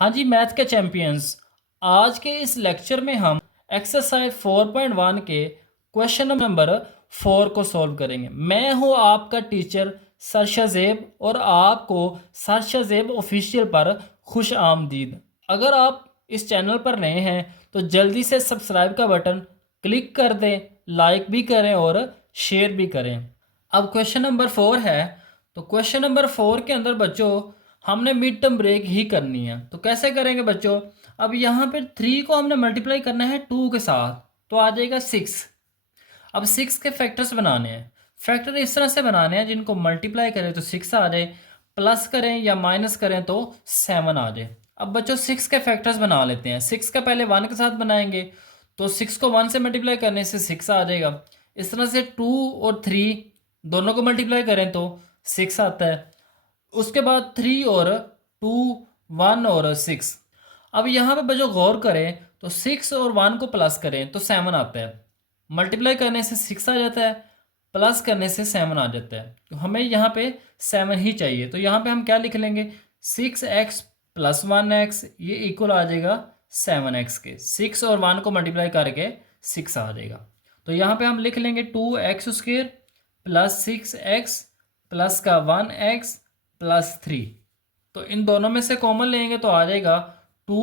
हाँ जी, मैथ के चैंपियंस, आज के इस लेक्चर में हम एक्सरसाइज 4.1 के क्वेश्चन नंबर 4 को सॉल्व करेंगे। मैं हूँ आपका टीचर सरशजेब और आपको सरशजेब ऑफिशियल पर खुश आमदीद। अगर आप इस चैनल पर नए हैं तो जल्दी से सब्सक्राइब का बटन क्लिक कर दें, लाइक भी करें और शेयर भी करें। अब क्वेश्चन नंबर 4 है। तो क्वेश्चन नंबर 4 के अंदर बच्चों हमने मिड टर्म ब्रेक ही करनी है। तो कैसे करेंगे बच्चों? अब यहाँ पे 3 को हमने मल्टीप्लाई करना है 2 के साथ, तो आ जाएगा 6। अब 6 के फैक्टर्स बनाने हैं। फैक्टर इस तरह से बनाने हैं जिनको मल्टीप्लाई करें तो 6 आ जाए, प्लस करें या माइनस करें तो 7 आ जाए। अब बच्चों 6 के फैक्टर्स बना लेते हैं। 6 का पहले 1 के साथ बनाएंगे, तो 6 को 1 से मल्टीप्लाई करने से 6 आ जाएगा। इस तरह से 2 और 3 दोनों को मल्टीप्लाई करें तो 6 आता है। उसके बाद 3 और 2, 1 और 6। अब यहाँ पे बच्चों गौर करें तो 6 और 1 को प्लस करें तो 7 आता है। मल्टीप्लाई करने से 6 आ जाता है, प्लस करने से 7 आ जाता है। तो हमें यहाँ पे 7 ही चाहिए। तो यहाँ पे हम क्या लिख लेंगे? 6x प्लस 1x ये इक्वल आ जाएगा 7x के। 6 और 1 को मल्टीप्लाई करके 6 आ जाएगा। तो यहाँ पे हम लिख लेंगे 2x² प्लस 6x प्लस का 1x प्लस 3। तो इन दोनों में से कॉमन लेंगे तो आ जाएगा 2।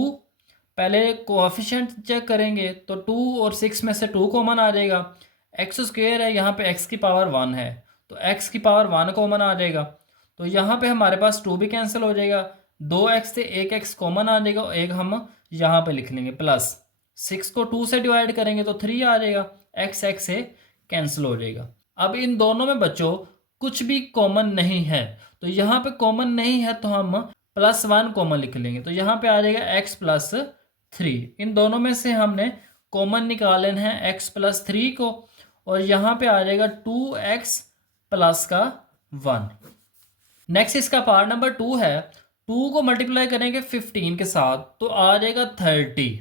पहले कोएफिशिएंट चेक करेंगे तो 2 और 6 में से 2 कॉमन आ जाएगा। x² है, यहाँ पे x की पावर 1 है तो x की पावर 1 कॉमन आ जाएगा। तो यहाँ पे हमारे पास 2 भी कैंसिल हो जाएगा, 2x से 1x कॉमन आ जाएगा, एक हम यहाँ पे लिख लेंगे प्लस 6 को 2 से डिवाइड करेंगे तो 3 आ जाएगा, x से कैंसिल हो जाएगा। अब इन दोनों में बच्चों कुछ भी कॉमन नहीं है, तो यहाँ पे कॉमन नहीं है तो हम +1 कॉमन लिख लेंगे। तो यहाँ पे आ जाएगा x प्लस 3। इन दोनों में से हमने कॉमन निकालना है x प्लस 3 को, और यहाँ पे आ जाएगा 2x प्लस का 1। नेक्स्ट इसका पार्ट नंबर 2 है। 2 को मल्टीप्लाई करेंगे 15 के साथ तो आ जाएगा 30।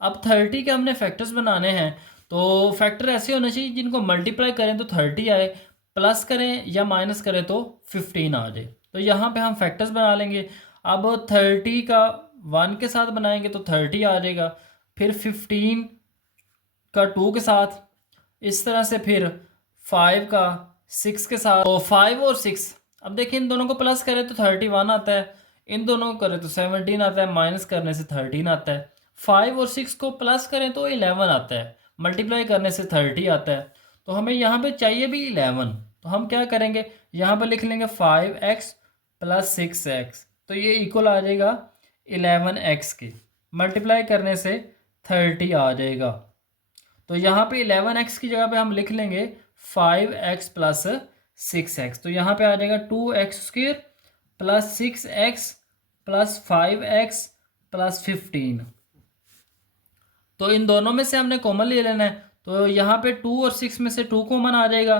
अब 30 के हमने फैक्टर्स बनाने हैं, तो फैक्टर ऐसे होने चाहिए जिनको मल्टीप्लाई करें तो 30 आए, प्लस करें या माइनस करें तो 15 आ जाए। तो यहाँ पे हम फैक्टर्स बना लेंगे। अब 30 का 1 के साथ बनाएंगे तो 30 आ जाएगा, फिर 15 का 2 के साथ, इस तरह से फिर 5 का 6 के साथ, तो 5 और 6। अब देखिए इन दोनों को प्लस करें तो 31 आता है, इन दोनों को करें तो 17 आता है, माइनस करने से 13 आता है। 5 और 6 को प्लस करें तो 11 आता है, मल्टीप्लाई करने से 30 आता है। तो हमें यहाँ पे चाहिए भी 11, तो हम क्या करेंगे? यहाँ पे लिख लेंगे 5x प्लस 6x, तो ये इक्वल आ जाएगा 11x के। मल्टीप्लाई करने से 30 आ जाएगा। तो यहाँ पे 11x की जगह पे हम लिख लेंगे 5x प्लस 6x। तो यहाँ पे आ जाएगा 2x² plus 6x plus 5x plus 15। तो इन दोनों में से हमने कॉमन ले लेना है। तो यहाँ पे 2 और 6 में से 2 कॉमन आ जाएगा,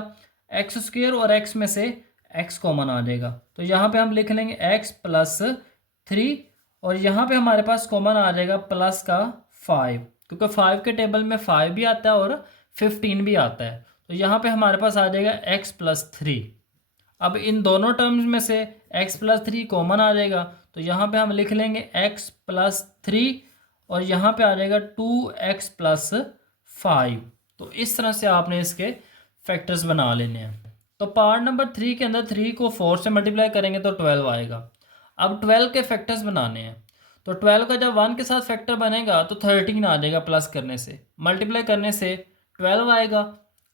x² और x में से x कॉमन आ जाएगा। तो यहाँ पे हम लिख लेंगे x प्लस 3, और यहाँ पे हमारे पास कॉमन आ जाएगा प्लस का 5, क्योंकि 5 के टेबल में 5 भी आता है और 15 भी आता है। तो यहाँ पे हमारे पास आ जाएगा x प्लस 3। अब इन दोनों टर्म्स में से x प्लस 3 कॉमन आ जाएगा, तो यहाँ पे हम लिख लेंगे x प्लस 3, और यहाँ पे आ जाएगा 2x प्लस 5। तो इस तरह से आपने इसके फैक्टर्स बना लेने हैं। तो पार्ट नंबर 3 के अंदर 3 को 4 से मल्टीप्लाई करेंगे तो 12 आएगा। अब 12 के फैक्टर्स बनाने हैं। तो 12 का जब 1 के साथ फैक्टर बनेगा तो 13 आ जाएगा, प्लस करने से, मल्टीप्लाई करने से 12 आएगा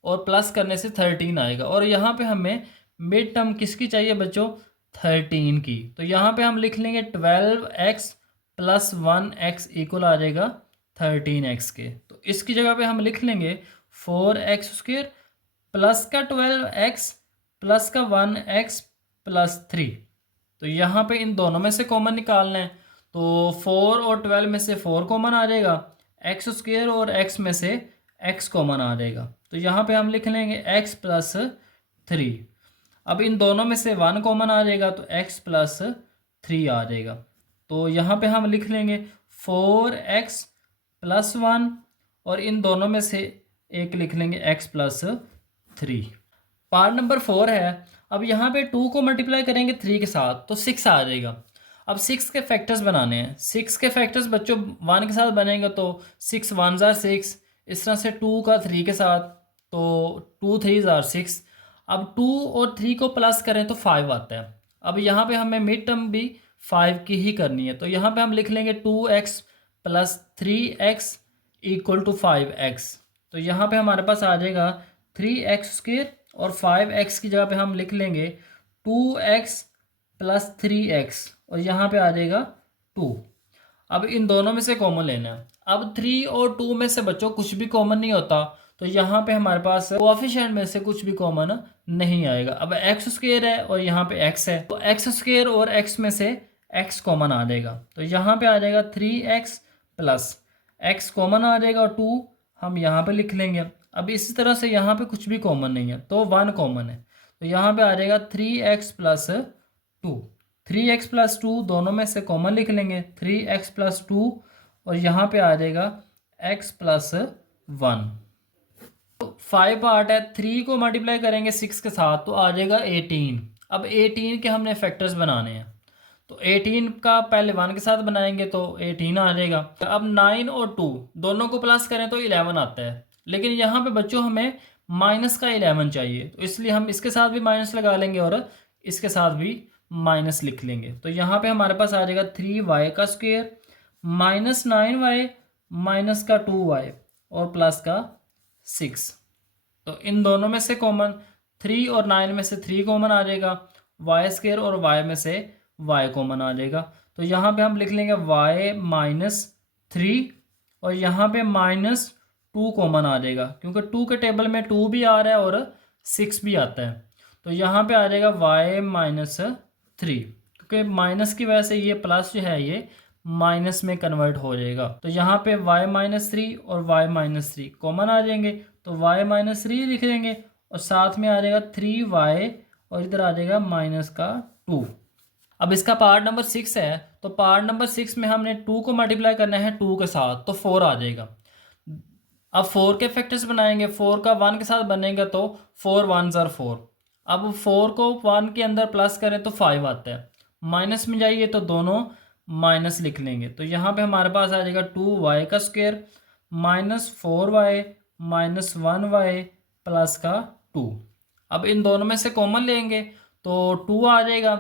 और प्लस करने से 13 आएगा। और यहाँ पे हमें मिड टर्म किसकी चाहिए बच्चों? 13 की। तो यहाँ पे हम लिख लेंगे 12x प्लस 1x इक्वल आ जाएगा 13x के। तो इसकी जगह पे हम लिख लेंगे 4x² प्लस का 12x प्लस का 1x प्लस 3। तो यहाँ पे इन दोनों में से कॉमन निकालना है, तो 4 और 12 में से 4 कॉमन आ जाएगा, x² और x में से x कॉमन आ जाएगा। तो यहाँ पे हम लिख लेंगे x प्लस 3। अब इन दोनों में से 1 कॉमन आ जाएगा तो x प्लस 3 आ जाएगा। तो यहाँ पे हम लिख लेंगे 4x प्लस 1, और इन दोनों में से एक लिख लेंगे x प्लस 3। पार्ट नंबर 4 है। अब यहाँ पे 2 को मल्टीप्लाई करेंगे 3 के साथ तो 6 आ जाएगा। अब 6 के फैक्टर्स बनाने हैं। 6 के फैक्टर्स बच्चों 1 के साथ बनेंगे तो 6 1 ज़ार 6, इस तरह से 2 का 3 के साथ तो 2 3 ज़ार 6। अब 2 और 3 को प्लस करें तो 5 आता है। अब यहाँ पे हमें मिड टर्म भी 5 की ही करनी है, तो यहाँ पे हम लिख लेंगे 2x plus 3x equal to 5x। तो यहाँ पे हमारे पास आ जाएगा 3x² और 5x की जगह पे हम लिख लेंगे 2x प्लस 3x और यहाँ पे आ जाएगा 2। अब इन दोनों में से कॉमन लेना है। अब 3 और 2 में से बच्चों कुछ भी कॉमन नहीं होता, तो यहाँ पे हमारे पास कोएफिशिएंट में से कुछ भी कॉमन नहीं आएगा। अब x² है और यहाँ पे x है, तो x² और x में से x कॉमन आ जाएगा, तो यहाँ पे आ जाएगा 3x प्लस x कॉमन आ जाएगा और 2 हम यहाँ पे लिख लेंगे। अब इसी तरह से यहाँ पे कुछ भी कॉमन नहीं है तो 1 कॉमन है, तो यहाँ पे आ जाएगा 3x प्लस 2। 3x प्लस 2 दोनों में से कॉमन लिख लेंगे, 3x प्लस 2 और यहाँ पे आ जाएगा x प्लस 1। तो 5 पार्ट है, 3 को मल्टीप्लाई करेंगे 6 के साथ तो आ जाएगा 18। अब 18 के हमने फैक्टर्स बनाने हैं, तो 18 का पहले 1 के साथ बनाएंगे तो 18 आ जाएगा। अब 9 और 2 दोनों को प्लस करें तो 11 आता है, लेकिन यहाँ पे बच्चों हमें माइनस का 11 चाहिए, तो इसलिए हम इसके साथ भी माइनस लगा लेंगे और इसके साथ भी माइनस लिख लेंगे। तो यहाँ पे हमारे पास आ जाएगा 3y का स्क्वायर माइनस 9y माइनस का 2y और प्लस का 6। तो इन दोनों में से कॉमन 3 और 9 में से 3 कॉमन आ जाएगा, y² और y में से y कॉमन आ जाएगा। तो यहाँ पे हम लिख लेंगे y माइनस 3 और यहाँ पे माइनस 2 कॉमन आ जाएगा, क्योंकि 2 के टेबल में 2 भी आ रहा है और 6 भी आता है। तो यहाँ पे आ जाएगा y माइनस 3, क्योंकि माइनस की वजह से ये प्लस जो है ये माइनस में कन्वर्ट हो जाएगा। तो यहाँ पे y माइनस 3 और y माइनस 3 कॉमन आ जाएंगे, तो y माइनस 3 लिख देंगे और साथ में आ जाएगा 3y और इधर आ जाएगा माइनस का 2। अब इसका पार्ट नंबर 6 है, तो पार्ट नंबर 6 में हमने 2 को मल्टीप्लाई करना है 2 के साथ तो 4 आ जाएगा। अब 4 के फैक्टर्स बनाएंगे, 4 का 1 के साथ बनेगा तो 4 1 ज़ार 4। अब 4 को 1 के अंदर प्लस करें तो 5 आता है, माइनस में जाइए तो दोनों माइनस लिख लेंगे। तो यहाँ पे हमारे पास आ जाएगा 2y का square minus 4y minus 1y plus का 2। अब इन दोनों में से कॉमन लेंगे तो 2 आ जाएगा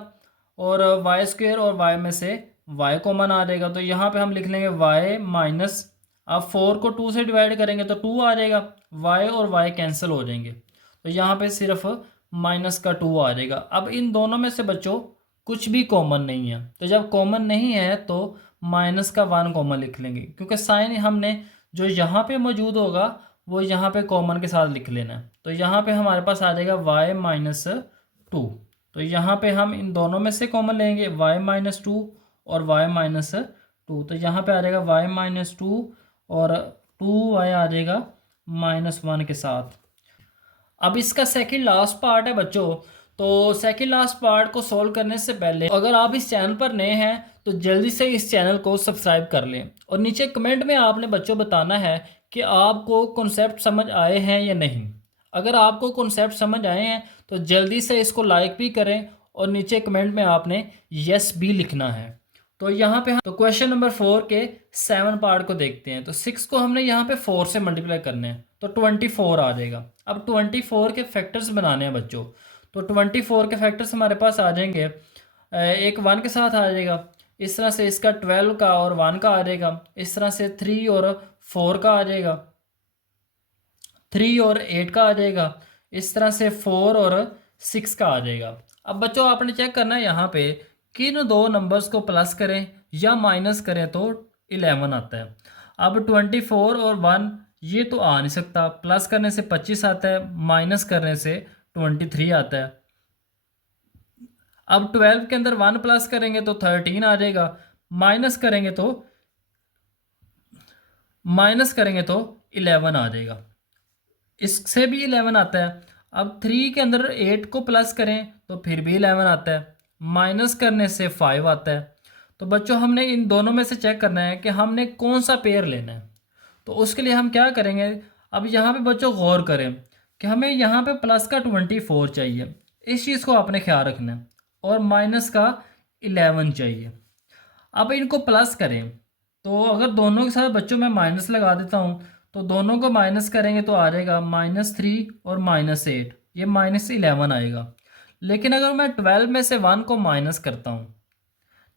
और y² और y में से y कॉमन आ जाएगा, तो यहाँ पे हम लिख लेंगे y माइनस, अब 4 को 2 से डिवाइड करेंगे तो 2 आ जाएगा, y और y कैंसिल हो जाएंगे, तो यहाँ पे सिर्फ माइनस का 2 आ जाएगा। अब इन दोनों में से बच्चों कुछ भी कॉमन नहीं है, तो जब कॉमन नहीं है तो माइनस का 1 कॉमन लिख लेंगे, क्योंकि साइन हमने जो यहाँ पे मौजूद होगा वो यहाँ पे कॉमन के साथ लिख लेना है। तो यहाँ पे हमारे पास आ जाएगा y माइनस 2, तो यहाँ पे हम इन दोनों में से कॉमन लेंगे y माइनस 2 और y माइनस 2, तो यहाँ पे आ जाएगा y माइनस 2 और 2y आ जाएगा माइनस 1 के साथ। अब इसका सेकंड लास्ट पार्ट है बच्चों, तो सेकंड लास्ट पार्ट को सॉल्व करने से पहले अगर आप इस चैनल पर नए हैं तो जल्दी से इस चैनल को सब्सक्राइब कर लें और नीचे कमेंट में आपने बच्चों बताना है कि आपको कॉन्सेप्ट समझ आए हैं या नहीं। अगर आपको कॉन्सेप्ट समझ आए हैं तो जल्दी से इसको लाइक भी करें और नीचे कमेंट में आपने यस भी लिखना है। तो यहाँ पे हम तो क्वेश्चन नंबर 4 के 7 पार्ट को देखते हैं। तो 6 को हमने यहाँ पे 4 से मल्टीप्लाई करने हैं तो 24 आ जाएगा। अब 24 के फैक्टर्स बनाने हैं बच्चों, तो 24 के फैक्टर्स हमारे पास आ जाएंगे, एक 1 के साथ आ जाएगा, इस तरह से इसका 12 का और 1 का आ जाएगा, इस तरह से 3 और 4 का आ जाएगा, 3 और 8 का आ जाएगा, इस तरह से 4 और 6 का आ जाएगा। अब बच्चों आपने चेक करना है यहाँ पे किन दो नंबर्स को प्लस करें या माइनस करें तो 11 आता है। अब 24 और 1 ये तो आ नहीं सकता, प्लस करने से 25 आता है, माइनस करने से 23 आता है। अब 12 के अंदर 1 प्लस करेंगे तो 13 आ जाएगा, माइनस करेंगे तो 11 आ जाएगा, इससे भी 11 आता है। अब 3 के अंदर 8 को प्लस करें तो फिर भी 11 आता है, माइनस करने से 5 आता है। तो बच्चों हमने इन दोनों में से चेक करना है कि हमने कौन सा पेयर लेना है। तो उसके लिए हम क्या करेंगे, अब यहाँ पे बच्चों गौर करें कि हमें यहाँ पे प्लस का 24 चाहिए, इस चीज़ को आपने ख्याल रखना है, और माइनस का 11 चाहिए। अब इनको प्लस करें, तो अगर दोनों के साथ बच्चों मैं माइनस लगा देता हूँ, तो दोनों को माइनस करेंगे तो आ जाएगा -3 और -8, ये -11 आएगा। लेकिन अगर मैं 12 में से 1 को माइनस करता हूँ,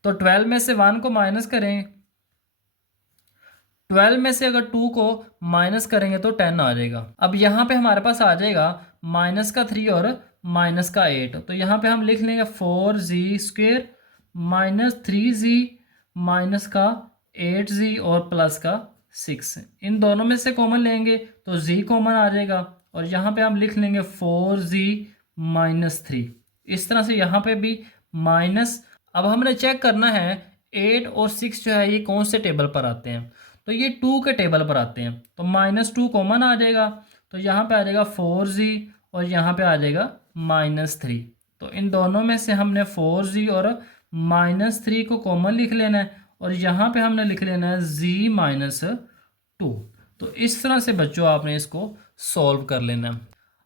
तो 12 में से 1 को माइनस करें, 12 में से अगर 2 को माइनस करेंगे तो 10 आ जाएगा। अब यहाँ पे हमारे पास आ जाएगा -3 और -8, तो यहाँ पे हम लिख लेंगे 4z² -3z -8z और +6। इन दोनों में से कॉमन लेंगे तो z कॉमन आ जाएगा, और यहाँ पे हम लिख लेंगे 4z-3। इस तरह से यहाँ पे भी माइनस। अब हमने चेक करना है 8 और 6 जो है ये कौन से टेबल पर आते हैं, तो ये 2 के टेबल पर आते हैं, तो -2 कॉमन आ जाएगा, तो यहाँ पे आ जाएगा 4z और यहाँ पे आ जाएगा -3। तो इन दोनों में से हमने 4z और -3 को कॉमन लिख लेना है, और यहाँ पे हमने लिख लेना है z-2। तो इस तरह से बच्चों आपने इसको सॉल्व कर लेना है।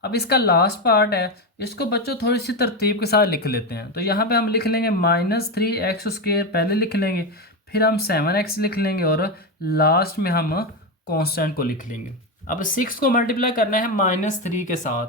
अब इसका लास्ट पार्ट है, इसको बच्चों थोड़ी सी तरतीब के साथ लिख लेते हैं। तो यहाँ पे हम लिख लेंगे -3x² पहले लिख लेंगे, फिर हम 7x लिख लेंगे, और लास्ट में हम कांस्टेंट को लिख लेंगे। अब 6 को मल्टीप्लाई करना है -3 के साथ,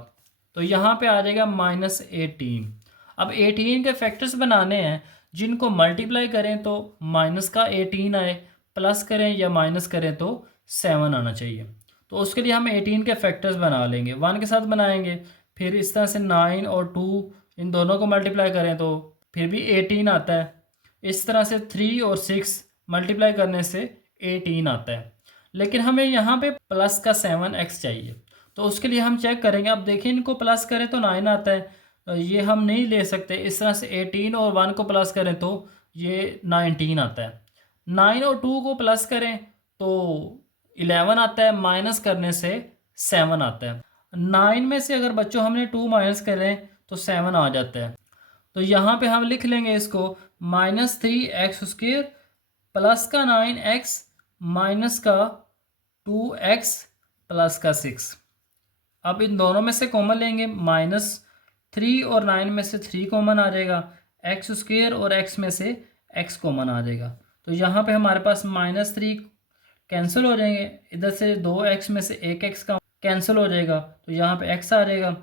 तो यहाँ पे आ जाएगा -18। अब 18 के फैक्टर्स बनाने हैं, जिनको मल्टीप्लाई करें तो -18 आए, प्लस करें या माइनस करें तो 7 आना चाहिए। तो उसके लिए हम 18 के फैक्टर्स बना लेंगे, 1 के साथ बनाएंगे, फिर इस तरह से 9 और 2 इन दोनों को मल्टीप्लाई करें तो फिर भी 18 आता है। इस तरह से 3 और 6 मल्टीप्लाई करने से 18 आता है। लेकिन हमें यहाँ पे प्लस का 7x चाहिए, तो उसके लिए हम चेक करेंगे। अब देखिए इनको प्लस करें तो 9 आता है, ये हम नहीं ले सकते। इस तरह से 18 और 1 को प्लस करें तो ये 19 आता है। 9 और 2 को प्लस करें तो 11 आता है, माइनस करने से 7 आता है। 9 में से अगर बच्चों हमने 2 माइनस करें तो 7 आ जाता है। तो यहाँ पे हम लिख लेंगे इसको -3x² प्लस का 9x माइनस का 2x प्लस का 6। अब इन दोनों में से कॉमन लेंगे, -3 और 9 में से 3 कॉमन आ जाएगा, x² और x में से x कॉमन आ जाएगा। तो यहाँ पे हमारे पास -3 कैंसिल हो जाएंगे, इधर से 2x में से 1x का कैंसिल हो जाएगा, तो यहाँ पे x आ जाएगा।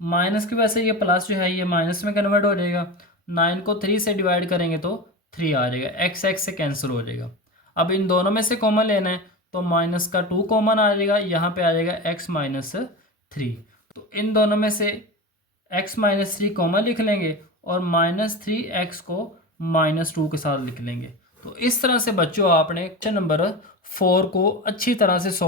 माइनस की वजह से ये प्लस जो है ये माइनस में कन्वर्ट हो जाएगा। 9 को 3 से डिवाइड करेंगे तो 3 आ जाएगा, x से कैंसिल हो जाएगा। अब इन दोनों में से कॉमन लेना है, तो -2 कॉमन आ जाएगा, यहाँ पे आ जाएगा x-3। तो इन दोनों में से x-3 कॉमन लिख लेंगे, और -3x को -2 के साथ लिख लेंगे। तो इस तरह से बच्चों आपने क्वेश्चन नंबर 4 को अच्छी तरह से सॉल्व